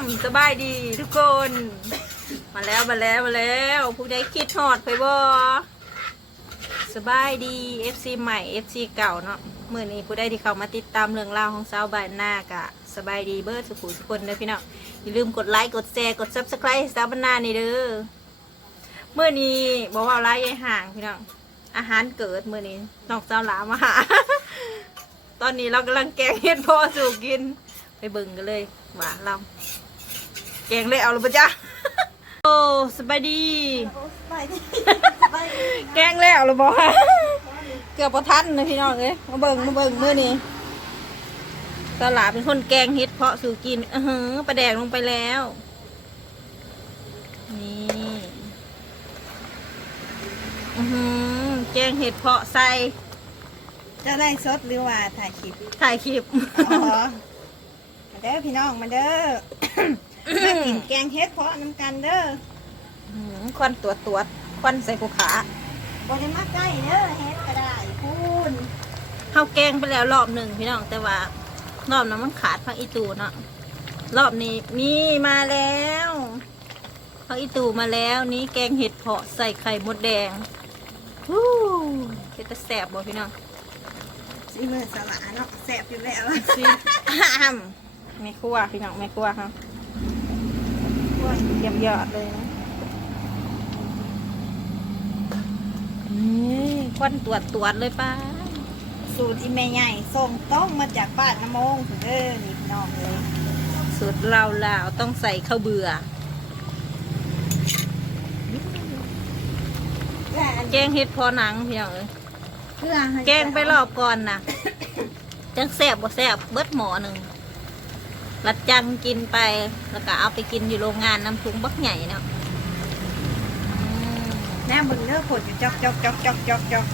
มสบายดีทุกคน มาแล้วมาแล้วมาแล้วผู้ใดคิดฮอดไปบ่สบายดี FC ใหม่ FC เก่าเนาะมื่อนี้ผู้ใดที่เข้ามาติดตามเรื่องราวของสาวบ้านนากะสบายดีเบิร์ดสุขุทุกคนเด้อพี่น้องอย่าลืมกดไลค์กดแชร์กด Subscribe ให้สาวบ้านนานี่เด้อเมื่อนี้บอกว่าไลค์ยายห่างพี่น้องอาหารเกิดมื่อนี้นอกสาวหลามาหาตอนนี้เรากำลังแกงเห็ดพอสู่กินไปเบิ่งกันเลยหวานลำ แกงเลยเอาเลยปะจ๊ะโอ้สบายดีแกงแล้วเหรือบอกเกือบประทันนะพี่น้องเลยมาเบิ่งมาเบิ่งมื้อนี้ตลาดเป็นคนแกงเห็ดเพาะสู่กินอือหือประแดกลงไปแล้ว นี่อือหือแกงเห็ดเพาะใส่จะได้สดหรือว่าถ่ายคลิปถ่ายคลิป อ๋อมาเด้อพี่น้องมาเด้อ มากินแกงเฮ็ดเพาะน้ำกันเด้อหืมควันตัวตัวจควันใส่กูขาบ่ได้มาใกล้เด้อเฮ็ดก็ได้พูนเข้าแกงไปแล้วรอบหนึ่งพี่น้องแต่ว่ารอบนั้นมันขาดพักอีตูเนาะรอบนี้นี่มาแล้วพักอีตูมาแล้วนี่แกงเห็ดเพาะใส่ไข่มดแดงฮู้เฮ็ดแต่แสบบ่พี่น้องสีมือสลาเนาะแซ่บอยู่แล้วซิอ้ามไม่ครัวพี่น้องไม่ครัวครับ เยี่ยมยอดเลยนะนี่ควันตรวจตรวจเลยป้าสูตรอีแม่ใหญ่ส่งต้องมาจากบ้านน้ำมงเด้อนี่พี่น้องเลยสูตรเราลาวๆต้องใส่ข้าวเบื่อแกงเห็ดพอหนังพี่น้องเอ้ยเพื่อให้แกงไปรอบก่อนนะจังแสบบ่แสบเบิดหมอหนึ่ง ลัดจังกินไปแล้วก็เอาไปกินอยู่โรงงานน้ำทุงบักใหญ่เนาะอืมแน่มึงเด้อผดอยู่จอกจอกจอกจอกจอกจอก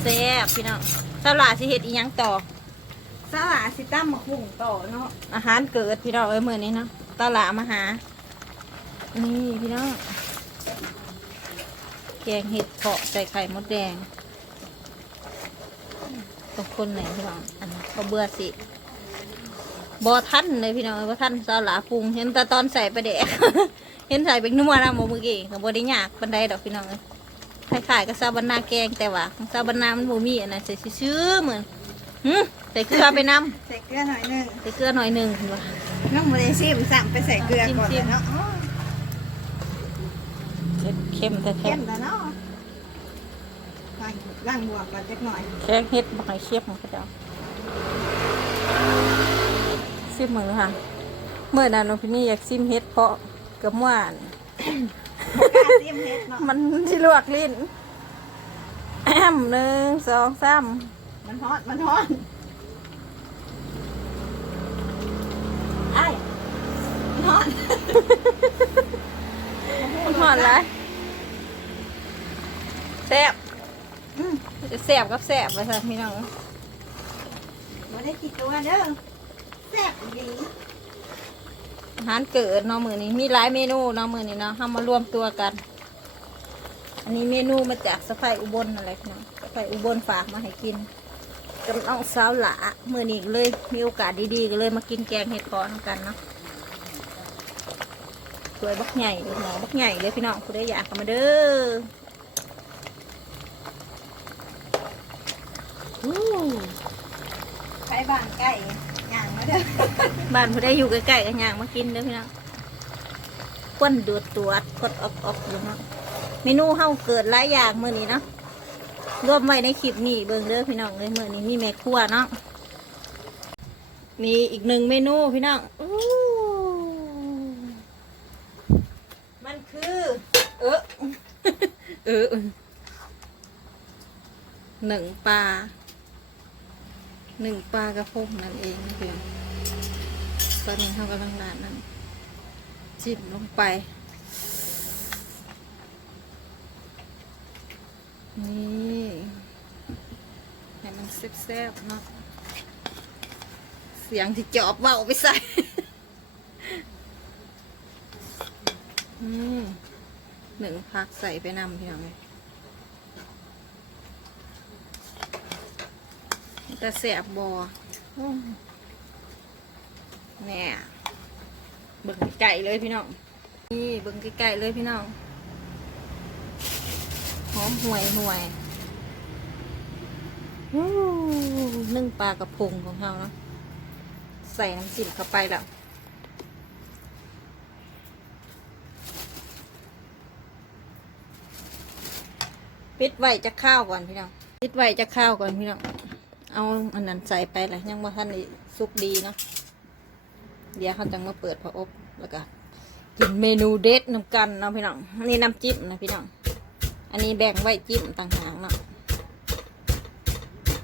แซ่บพี่น้องสลาสิเฮ็ดอีหยังต่อสลาสิตั้มมาหุ่งต่อเนาะอาหารเกิดพี่น้องเอ้ยมื้อนี้เนาะตลามาหา นี่พี่น้องแกงเห็ดเพาะใส่ไข่มดแดงตรงคนไหนพี่น้องอันนี้เขาเบื่อสิ บอทันเลยพี่น้องบอทันสาวหลาปรุง เห็นแต่ตอนใส่ไปแดกเห็นใส่เป็นนัวนะโมเมื่อกี้กับบได้ยากบันไดดอกพี่น้องเอ้ยคล้ายๆกับซาบันนาแกงแต่ว่าของซาบันนามันโมมีอันนั้นใส่ซื้อๆเหมือนหึใส่เกลือไปน้ำใส่เกลือหน่อยหนึงใส่เกลือหน่อยหนึ่งคุณว่า น้องบ่ได้ซิมสั่งไปใส่เกลือก่อนซิมๆเนาะอ๋อเข้มแท้เข้มแล้วเนาะล้างล้างบวกก่อนจักหน่อยๆแค่เฮ็ดบักไห้เชียบของพระเจ้า ซิมมือค่ะเมื่อนั้นน้องพี่นี่อยากซิมเฮ็ดเพาะกับหวานซิมเฮ็ดเนาะมันที่ลวกลิ้นแอมหนึ่งสองสามมันฮอตมันฮอตไอ้มันฮอตมันหอนไรแซ่บอืมจะแซ่บกับแซ่บไปค่ะพี่น้องบ่ได้คิดตัวเด้อ แซ่บดีอาหารเกิดเนาะมือนี้มีหลายเมนูเนาะมือนี้เนาะทำมารวมตัวกัน อันนี้เมนูมาจากสะไพอุบลอะไรน้องสะไพอุบลฝากมาให้กินกับน้องสาวหลามือนี้เลยมีโอกาสดีๆก็เลยมากินแกงเห็ดเพาะนกันเนาะสวยบักใหญ่เลยหมอบักใหญ่เลยพี่น้องคุณได้อยากกันมาเด้อ ไปบ้านใกล้ย่างมาเด้อ บ้านผู้ได้อยู่ใกล้ๆกันย่างมากินเด้อพี่น้องควนดูดตรวจกดออกออกอยู่เนาะเมนูเฮาเกิดหลายอย่างมื้อนี้เนาะรวมไว้ในคลิปนี้เบิ่งเด้อพี่น้องเลยมื้อนี้มีแม่ครัวเนาะมีอีกหนึ่งเมนูพี่น้องอมันคือ เออเออหนึ่งปลาหนึ่งปลากระพงนั่นเองเพียง ตอนนี้เขากำลังราดนั่นจิ้มลงไป นี่ให้มันแซ่บๆเนาะเสียงที่จอบเบาไปใส่หนึ่งพักใส่ไปนำพี่น้องเลยแต่แสบบอ เนี่ยบิ่งไก่เลยพี่น้อง นี่เบิ่งไก่เลยพี่น้อง หอมห่วยห่วยนึ่งปลากระพงของเราเนาะ ใส่น้ำจิ้มเข้าไปแล้วปิดไว้จะข้าวก่อนพี่น้องปิดไว้จะข้าวก่อนพี่น้อง เอาอันนั้นใส่ไปแหละยังว่าท่านสุกดีเนาะ เดี๋ยวเขาจะมาเปิดพออบแล้วก็กินเมนูเด็ดน้ำกันเนาะพี่น้องอันนี่น้ำจิ้มนะพี่น้องอันนี้แบ่งไว้จิ้มต่างหากเนาะ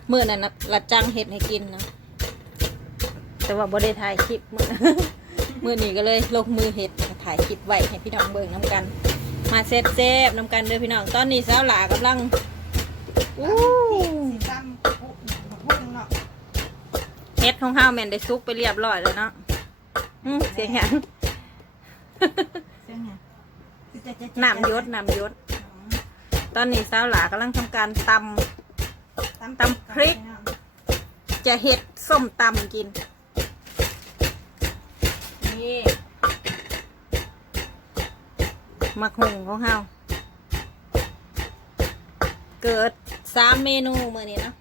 เมื่อนั้นนะละจังเห็ดให้กินเนาะแต่ว่าบ่ได้ถ่ายคลิปมื่อมื่อนี้ก็เลยลงมือเห็ดแล้วก็ถ่ายคลิปไว้ให้พี่น้องเบิ่งน้ำกัน มาเซฟเซฟๆน้ำกันเด้อพี่น้องตอนนี้สาวหลากำลังอู้สีตำปุ๊บพูดเนาะเห็ดของเฮาแม่นได้ซุกไปเรียบร้อยแล้วเนาะ อืมเสียงหยังเสียงไงน้ำยศน้ำยศตอนนี้สาวหลากำลังทำการตำตำพริกจะเห็ดส้มตำกิน นี่มักหุงของเฮาเกิดสามเมนูเมื่อนี้เนาะ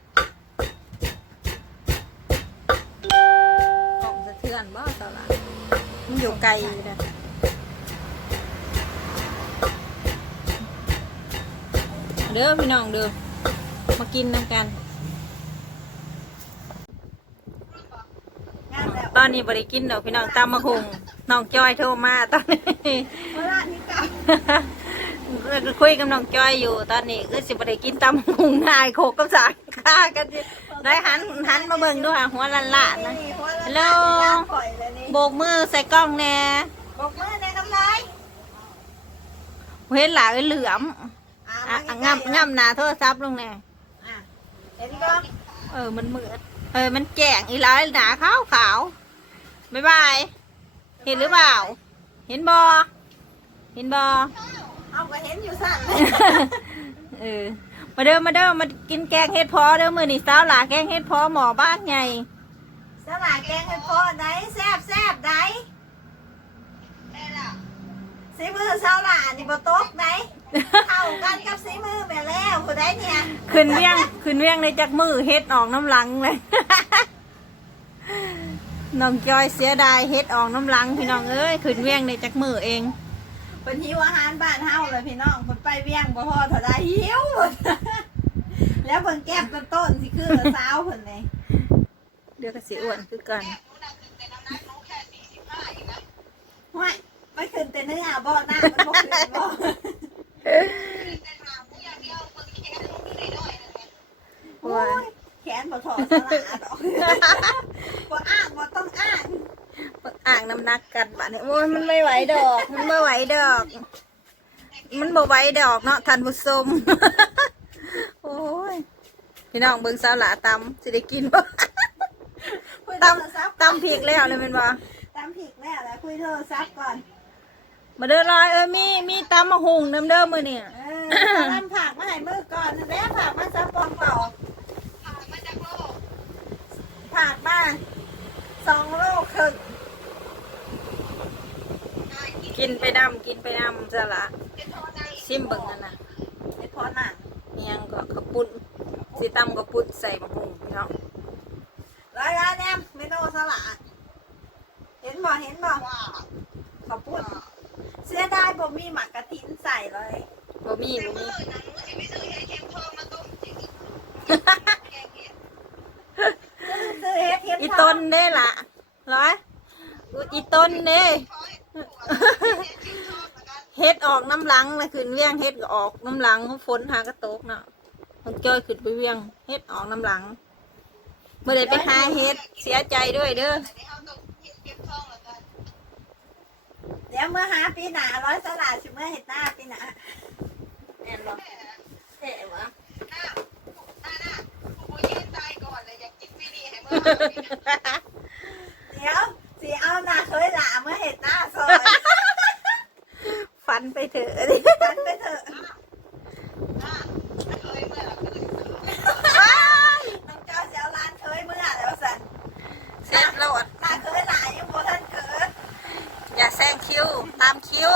มันอยู่ไกลอยู่เด้อเด้อพี่น้องเด้อมากินนำกัน ตอนนี้บริกินดอกพี่น้องตามมาหุงน้องจอยโทรมาตอนนี้คุยกับน้องจอยอยู่ตอนนี้คือสิบริกินตามหุงนายโคกกับสายฆ่ากันได้หันหันมาเบิ่งด้วยหัวลันละนะ ฮัลโหลปล่อยเลยนี่โบกมือใส่กล้องแน่บอกมือในน้ำลายเห็นหลาเหลือมอะอะมาอะใกล้ๆง่ำง่ำหนาโทรศัพท์ลงแน่อะเห็นก็เออมันมืดเออมันแจ้งอีหลายหนาขาวขาวบ๊ายบาย เห็นหรือเปล่า เห็นบอเห็นบอเอาก็เห็นอยู่สั่นเออมาเด้อมาเด้อมากินแกงเห็ดพอเด้อมือนี่สาวหลาแกงเห็ดพอหมอบ้านไง สลากแกงให้พ่อได้แซ่บแซ่บได้สีมือสาวหลานนี่บ่ตกได้เข้ากันกับสีมือแม่แล้วผู้ใดเนี่ยขึ้นเวียงขึ้นเวียงในจากมือเห็ดออกน้ำหลังเลยน้องจอยเสียดายเห็ดออกน้ำหลังพี่น้องเอ้ยขึ้นเวียงในจากมือเองเพิ่นหิวอาหารบ้านเฮาเลยพี่น้องเพิ่นไปเวียงบ่พอเท่าใดหิวแล้วเพิ่นแก็บต้นต้นสิคือสาวเพิ่นเลยเดี๋ยวก็สิอ้วนคือกันห้วยไม่ขึ้นแต่เนื้อบ่หน้ามันบ่ขึ้นบ่โอ้ยแขนบ่ถอดสลาดอกบ่อ้างบ่ต้องอ้างอ่างน้ำหนักกันบ้านี้โอ้ยมันไม่ไหวดอก มันไม่ไหวดอก มันบ่ไหวดอกเนาะท่านผู้ชมโอ้ยพี่น้องเบิ่งสาวหลาตำสิได้กินบ่ คุย ต โทรศัพท์ำตำพริกแล้วเลยแมันบ่ตำผิดแล้วแล้วคุยโทรศัพท์ก่อน มาเด้อลอยเออมีมีตำมะฮุงเดิมเดิมมือเนี่ยเออตำผักมาให้มือก่อนแล้วผักมาซับปองเปล่าผักมาสองโลครึ่งกินไปดำกินไปดำจะละชิมเบิ่งนั่นน่ะไอ้พอน่ะนี่ยังก็กระปุ้นสีตำกระปุ้นใส่มะฮุงพี่น้องร้อยร้อยแนมเมนู สลัดเห็นบ่เห็นบ่ขอบคุณเสียดายบ่มีหมักกะทินใส่เลยบ่มีบ่มีซื้อเฮ็ดเฮ็ดอีต้นเด้ล่ะร้อยอุ๊ยอีต้นเด้เฮ็ดออกน้ำหลังนะขึ้นเวียงเฮ็ดก็ออกน้ำหลังฝนหากระตกเนาะมันจ้อยขึ้นไปเวียงเฮ็ดออกน้ำหลัง เมื่อใดไปหาเฮ็ดเสียใจด้วยเด้อเดี๋ยวเมื่อหาปีหน้าร้อยสลัดสิเมื่อเฮ็ดหน้าปีหน้าแอนบอกเท่วะเดี๋ยวสิเอาหน้าเคยหลาเมื่อเฮ็ดหน้าซอย ฟันไปเถอะดิ ปันไปเถอะน้องเจ้าเสียวร้านเคยเมื่อแล้วสั่น แซ่บโลด หน้าเคยหลายังบ่ทันเกิด อย่าแซ คิว ตามคิว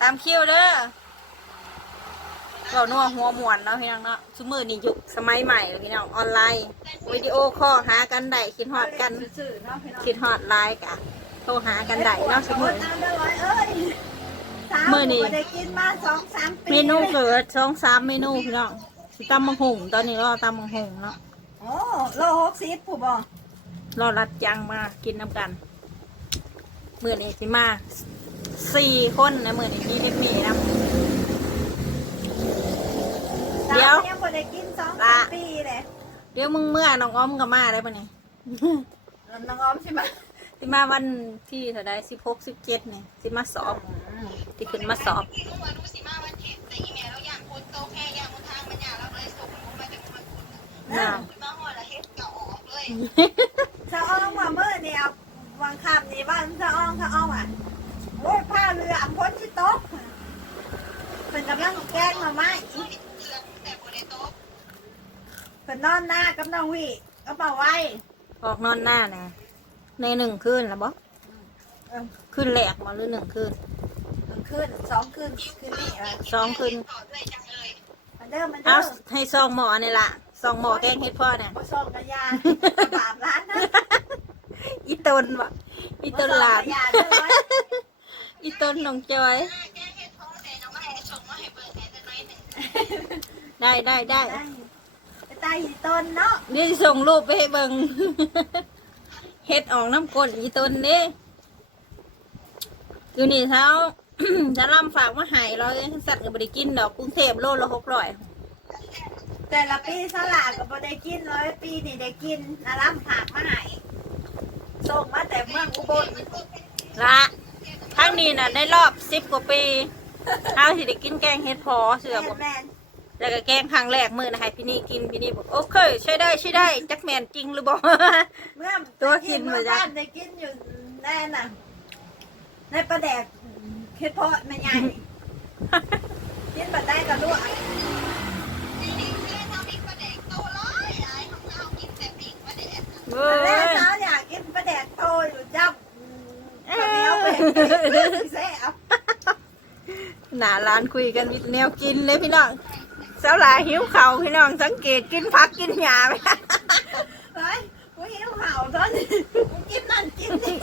ตามคิวเด้อเรานั วหัวหมวนเนาะพี่น้องเนาะชุมือนี่ยุคสมัยใหม่เลยพี่น้องออนไลน์วิดีโอคอลหากันได้คิดฮอดกันซื่อๆเนาะพี่น้องคิดฮอดไลน์กะโทรหากันได้เนาะชุมือเอาเด้อเอ้ยสาวมื้อนี้บ่ได้กินมาสองสามปีเมนูเกิดสองสามเมนูพี่น้องสิตำมังหุงตอนนี้รอตำมังหุงเนาะโอ้โลหกสิบผู้บ่รอรัดยังมากินน้ำกันมื่อนี้สิมาสี่คนนะมื่อนี้มีเด็กหนีนะ เดี๋ยว สายังบ่ได้กิน สองสามปีเลยเดี๋ยวมึงเมื่อน้องอ้อมก็มาได้ปะเนี่ยน้องออมใช่ไหมสิมาวันที่เท่าไดสิบหกสิบเจ็ดเนี่ยสิมาสอบที่ขึ้นมาสอบที่รู้ว่ารู้สิมาวันที่แต่อีเมลเราอยากโพสต์โตแค่อยากมุทางมันอยากเราเลยส่งรู้มาจากมันคุณน่ะมาหอดละเฮ็ดเก่าออกเลยสะอองว่าเมื่อเนี่ยวางคำนี่บ้านสะอองสะอองอะโอ้ยผ้าเรืออัมพนที่โต๊ะเป็นกำลังแกล้งมาไหมเลือกแต่บนในโต๊ะ เป็ นนอนหน้ากับน้องวิก็มาไว้ออกนอนหน้านะในหนึ่งคืนแล้วบ่เออคืนแหลกมาหรือหนึ่งคืนมันขึ้นสองขึ้นขึ้นนี่อะสองคืนต่อด้วยจังเลยมันเดิมมันเอาเดิมให้ซองหมอนี่ล่ะซองหมอแกงเฮ็ดพ่อเนี่ยผสมกระยาบาปร้านนะอีตนวะอีตนหลานผสมกระยาเด้อไว้อีตนน้องจอยแก้เฮ็ดท้องแต่น้องมาให้ส่งมาให้เบิร์ในจะน้อยหนึ่งได้ได้ได้ ไปตายหีต้นเนาะเดี๋ยวสิส่งรูปไปให้เบิง เฮ็ดออกน้ำก้นอีตนเด้อยู่นี่เท้า จะล่ำฝากมาใหายเราสัตว์กับบริกินดอกกรุงเทพโลละหกร้อยแต่ละปีสลากก็บ่ได้กินร้อยปีนี่ได้กินอารัมผักมาให้ส่งมาแต่เมืองอุบลละครั้งนี้น่ะในรอบสิบกว่าปีเท้าสิได้กินแกงเฮ็ดพอเสือผมแมน แล้วก็แกงครั้งแรกมือนะให้พี่นี่กินพี่นี่บอกโอเคใช่ได้ใช่ได้จักแมนจริงหรือบอกเมื่อตัวกินเมื่มาอจ้ะ บ้านได้กินอยู่แน่น่ะในประแดกเฮ็ดเพาะแม่ใหญ่ กินบัดได้กับลวกนี่นี่เพื่อนเรามีประเด็กโตร้อยหลายของเรากินแต่ปีกประเด็กเว้แม่ยเช้าอยากกินประแดกโตอยู่จับข้าวเหนียวไปแซ่บหน้าร้านคุยกันวิแนวกินเลยพี่น้อง สาวหลายหิวเข่าวพี่น้องสังเกตกินพักกินหญ้าไหมเฮ้ยกูหิวเห่าตอนนี้กูกินนั่นกินนี่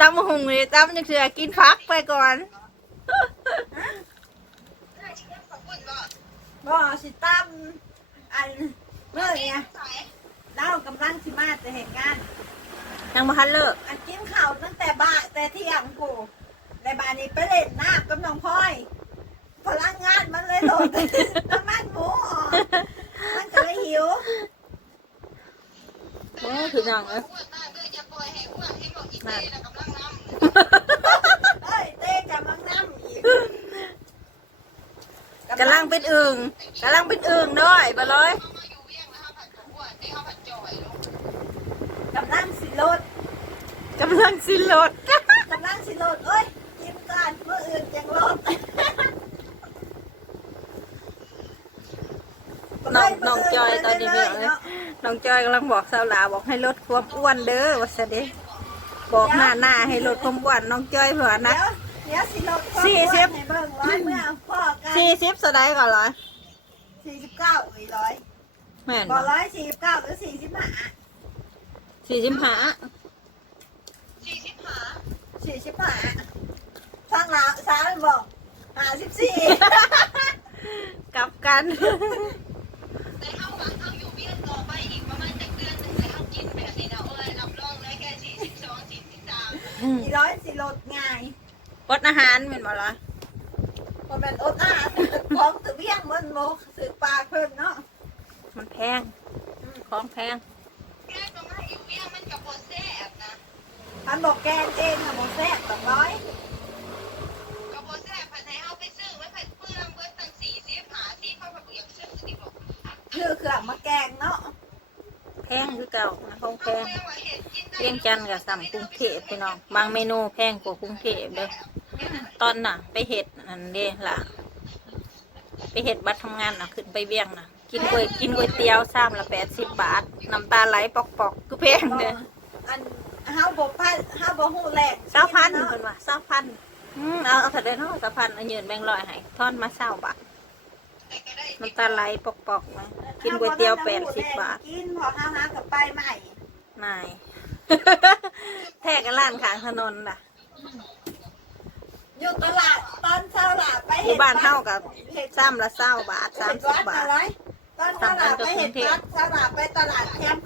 ตำหุงเลยตำจังเสือกินพักไปก่อนได้ชื่อของคุณก็บ่สิตั้มอันเมื่อเนี่ยใส่เล่ากำลังสิมาจะเห็นงานยังมาทันเลิกอันกินข้าวตั้งแต่บ่ายแต่เที่ยงกูในบ้านนี้ไปเล่นน้ำกับน้องพลอย พลังงานมันเลยโดดน้ำมันหมูออนมันก็เลยหิวโอ้ยพี่น้องเอ้ยอ้วนมากเลยจะปล่อยให้อ้วนให้บอกอีเต้แล้วกำลังน้ำเอ้ยเต้กำลังน้ำอีกกำลังเป็นอึ่งกำลังเป็นอึ่งด้วยบะร้อยเขามาอยู่เวียงแล้วเขาผัดกับอ้วนนี่เขาผัดจอยกำลังสิรถกำลังสิรถกำลังสิรถเอ้ยกินก่อนเมื่ออื่นยังรถ น้องน้องจอยตอนนี้พี่น้องเอ้ยน้องจอยกำลังบอกสาวหลาบอกให้ลดความอ้วนเด้อว่าซะเด้บอกหน้าหน้าให้ลดความอ้วนน้องจอยเผื่อนะเดี๋ยวเดี๋ยวสิรถสี่สิบให้เบิ่งร้อยเมื่อพ่อกันสี่สิบสไลด์ก่อนเหรอสี่สิบเก้าเอ้ยร้อยแม่นบอกร้อยสี่สิบเก้าหรือสี่สิบห้าสี่สิบห้าสี่สิบห้าสี่สิบห้าฟังล้วสาวบอกห้าสิบสี่กลับกัน สามสี่ร้อยสี่รถง่ายอดอาหารแม่นบ่ล่ะพอเป็นโอ๊ตอาของตือเบี้ยงมันโมสือปลาเพิ่นเนาะมันแพงของแพงแก้ตรงนั้นอยู่เวียงมันกับโบแซ่บนะอันบอกแกนเองค่ะโมแซ่บสองร้อยกับโบแซ่บผัดให้เอาไปซื้อไว้ผัดเปลืองเบิดตั้งสี่สิบหาสิเขาแบบอยากซื้อสิบอกคือเครื่องมาแกงเนาะแพงคือเก่านะของแพเอาง เวียงว่าเห็ดกินได้เวียงจันทน์กับสัมกรุงเทพพี่น้อง บางเมนูแพงกว่ากรุงเทพเลยตอนน่ะ ไปเห็ดนั่นเด้ล่ะ ไปเห็ดบัตรทำงานน่ะขึ้นไปเวียงน่ะ กินก๋วยกินก๋วยเตี๋ยวซ้ำละแปดสิบบาทน้ำตาไหลปอกๆก็แพงบอเด้กอันเฮาบ่พันห้าบ่ฮู้แหลกเศร้าพันเพิ่นว่าเศร้าพันอืมเอาเอาเถอะเด้อเนาะเศร้าพันเอายืนแบงค์ร้อยให้ทอนมาเศร้าบาทแต่ก็ได้มันตาไหลปอกๆมากินก๋วยเตี๋ยวแปดสิบบาทกินพอห้าหากับไปใหม่นาย แทกกันร้านข้างถนนล่ะ อยู่ตลาดตอนเช้าล่ะไปหเห็มู่นบ้านเฮากับเห็ดซ้ำละเศร้าบาทสามสิบบาท อะไรตอนเช้าล่ะไปเห็นวัดเช้าล่ะไปตลาดแคมป์